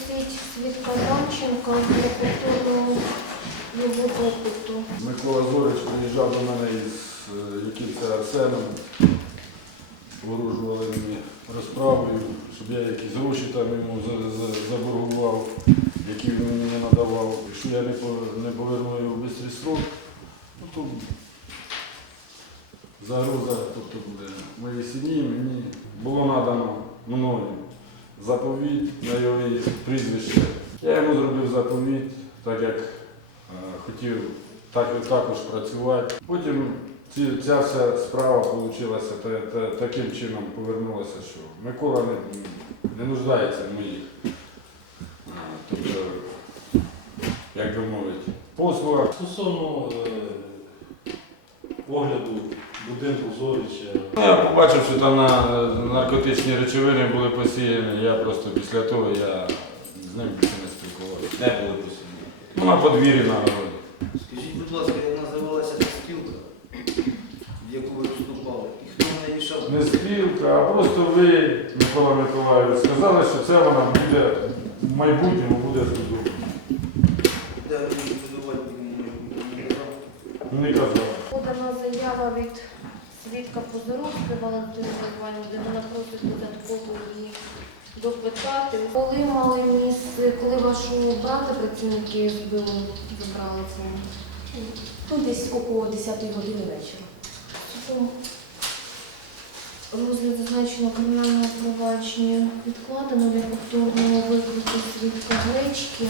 свідка для повторного його допиту. Микола Зорич приїжджав до мене із е, якимось Арсеном, ворожували мені розправою, щоб я якісь гроші там йому за- за- заборгував, які він мені надавав. Якщо я не по- поверну його в швидкий срок, ну, то загроза тобто, моїй сім'ї, мені було надано мною заповідь на його прізвище. Я йому зробив заповідь, так як е, хотів так, також працювати. Потім ця вся справа вийшла та, та, таким чином повернулася, що Микола не, не нуждається в моїх. е, Тобто, як би мовити, послугах. Стосовно е, огляду будинку Зорича, Ну, Я побачив, що там на наркотичні речовини були посіяні. Я просто після того я з ним більше не спілкувався. де були присутні? Ну, на подвір'ї на городі. Скажіть, будь ласка, як називалася ця спілка, в яку ви вступали? І хто в неї рішав? Не спілка, а просто ви, Микола Миколаївич, сказали, що це вона буде в майбутньому буде судом. Де ви будувати не казав? Подана заява від свідка Позоровської Валентини Іванівни, вона просить додатково її допитати. Коли мали місце, коли вашого брата працівники СБУ забрали це? Ну, десь около 10 години вечора. Розгляд зазначеного кримінального провадження відкладено для повторного виклику свідка Гречки.